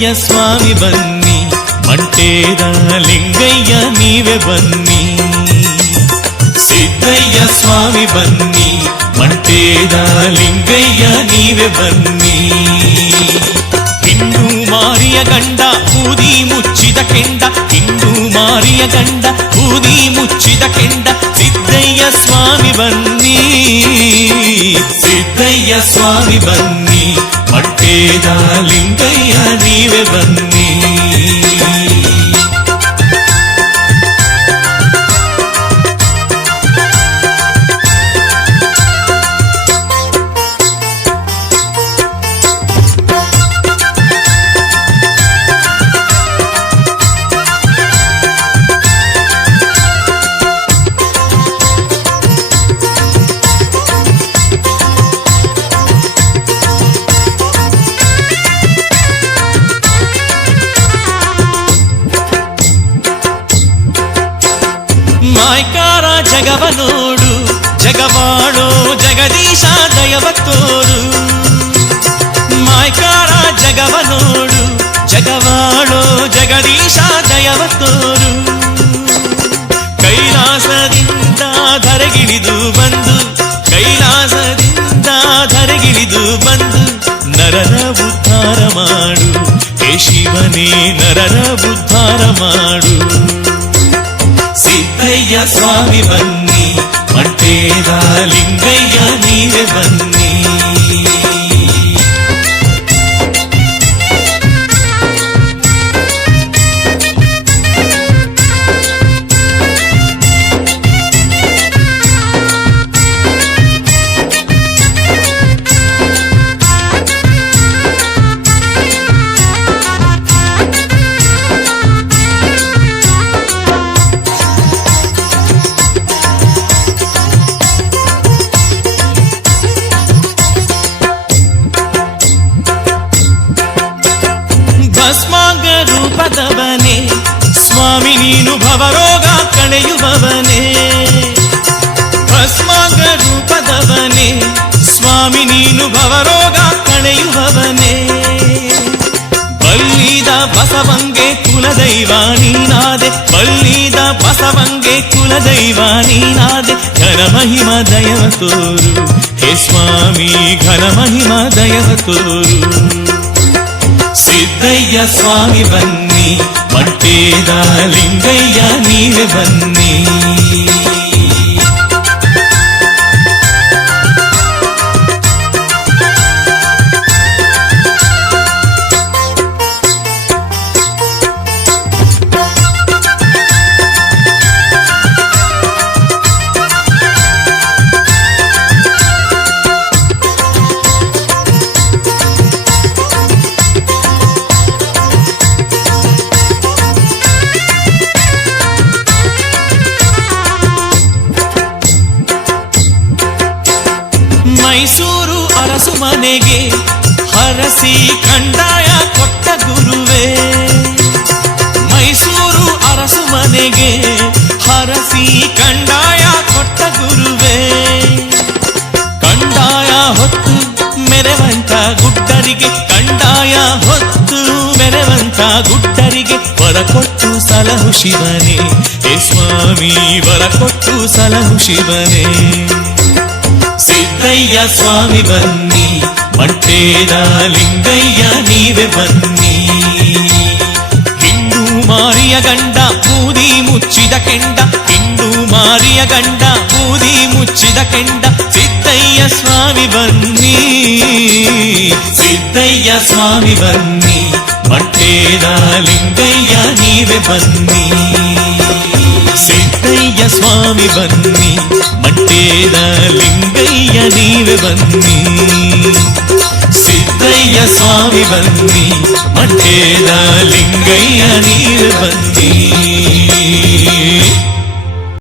ಸಿದ್ದಯ್ಯ ಸ್ವಾಮಿ ಬನ್ನಿ, ಮಂಟೇದ ಲಿಂಗಯ್ಯ ನೀವೇ ಬನ್ನಿ. ಸಿದ್ದಯ್ಯ ಸ್ವಾಮಿ ಬನ್ನಿ, ಮಂಟೇದ ಲಿಂಗಯ್ಯ ನೀವೇ ಬನ್ನಿ. ಹಿಂದೂ ಮಾರಿಯ ಗಂಡ ಬೂದಿ ಮುಚ್ಚಿದ ಕೆಂಡ, ಹಿಂದೂ ಮಾರಿಯ ಗಂಡ ಬೂದಿ ಮುಚ್ಚಿದ ಕೆಂಡ, ಸಿದ್ದಯ್ಯ ಸ್ವಾಮಿ ಬನ್ನಿ, ಸಿದ್ದಯ್ಯ ಸ್ವಾಮಿ ಬನ್ನಿ, ಮಂಟೇದ ಲಿಂಗಯ್ಯ ನೀವೇ ಬನ್ನಿ. ಮಾಯ್ಕಾರ ಜಗವ ನೋಡು, ಜಗವಾಳೋ ಜಗದೀಶ ದಯವ ತೋರು. ಮಾಯ್ಕಾರ ಜಗವ ನೋಡು, ಜಗವಾಳೋ ಜಗದೀಶ ದಯವ ತೋರು. ಕೈಲಾಸದಿಂದ ಧರೆಗಿಳಿದು ಬಂದು, ಕೈಲಾಸದಿಂದ ಧರೆಗಿಳಿದು ಬಂದು, ನರರ ಉದ್ಧಾರ ಮಾಡು, ಹೇ ಶಿವನೇ ನರರ ಉದ್ಧಾರ ಮಾಡು. ಸಿದ್ದಯ್ಯ ಸ್ವಾಮಿ ಬನ್ನಿ, ಮಂಟೇದ ಲಿಂಗಯ್ಯ ನೀವೇ ಬನ್ನಿ. ಭಸ್ಮಾಂಗ ರೂಪದವನೇ ಸ್ವಾಮಿ ನೀನು ಭವರೋಗ ಕಳೆಯುವವನೇ. ಭಸ್ಮಾಂಗ ರೂಪದವನೇ ಸ್ವಾಮಿ ನೀನು ಭವರೋಗ ಕಳೆಯುವವನೇ. ಬಲ್ಲಿದ ಬಸವಂಗೆ ಕುಲದೈವ ನೀನಾದೆ, ಬಲ್ಲಿದ ಬಸವಂಗೆ ಕುಲದೈವ ನೀನಾದೆ. ಘನ ಮಹಿಮ ದಯವ ತೋರು, ಹೇ ಸ್ವಾಮಿ ಘನ ಮಹಿಮ ದಯವ ತೋರು. ಸಿದ್ದಯ್ಯ ಸ್ವಾಮಿ ಬನ್ನಿ, ಮಂಟೇದ ಲಿಂಗಯ್ಯ ನೀವೇ ಬನ್ನಿ. ಮೈಸೂರು ಅರಸು ಮನೆಗೆ ಹರಸಿ ಕಂದಾಯ ಕೊಟ್ಟ ಗುರುವೇ. ಮೈಸೂರು ಅರಸು ಮನೆಗೆ ಹರಸಿ ಕಂದಾಯ ಕೊಟ್ಟ ಗುರುವೇ. ಕಂದಾಯ ಹೊತ್ತು ಮೆರೆವಂತ ಗುಡ್ಡರಿಗೆ, ಕಂದಾಯ ಹೊತ್ತು ಮೆರೆವಂತ ಗುಡ್ಡರಿಗೆ ವರ ಕೊಟ್ಟು ಸಲಹು ಶಿವನೇ, ಹೇ ಸ್ವಾಮಿ ವರ ಕೊಟ್ಟು ಸಲಹು ಶಿವನೇ. ಸಿದ್ದಯ್ಯ ಸ್ವಾಮಿ ಬನ್ನಿ, ಮಂಟೇದ ಲಿಂಗಯ್ಯ ನೀವೇ ಬನ್ನಿ. ಹಿಂದೂ ಮಾರಿಯ ಗಂಡ ಬೂದಿ ಮುಚ್ಚಿದ ಕೆಂಡ, ಹಿಂದೂ ಮಾರಿಯ ಗಂಡ ಬೂದಿ ಮುಚ್ಚಿದ ಕೆಂಡ, ಸಿದ್ದಯ್ಯ ಸ್ವಾಮಿ ಬನ್ನಿ, ಸಿದ್ದಯ್ಯ ಸ್ವಾಮಿ ಬನ್ನಿ, ಮಂಟೇದ ಲಿಂಗಯ್ಯ ನೀವೇ ಬನ್ನಿ. ಸಿದ್ದಯ್ಯ ಸ್ವಾಮಿ ಬನ್ನಿ, ಮಂಟೇದ ಲಿಂಗಯ್ಯ ನೀವೇ ಬನ್ನಿ. ಸಿದ್ದಯ್ಯ ಸ್ವಾಮಿ ಬನ್ನಿ, ಮಂಟೇದ ಲಿಂಗಯ್ಯ ನೀವೇ ಬನ್ನಿ.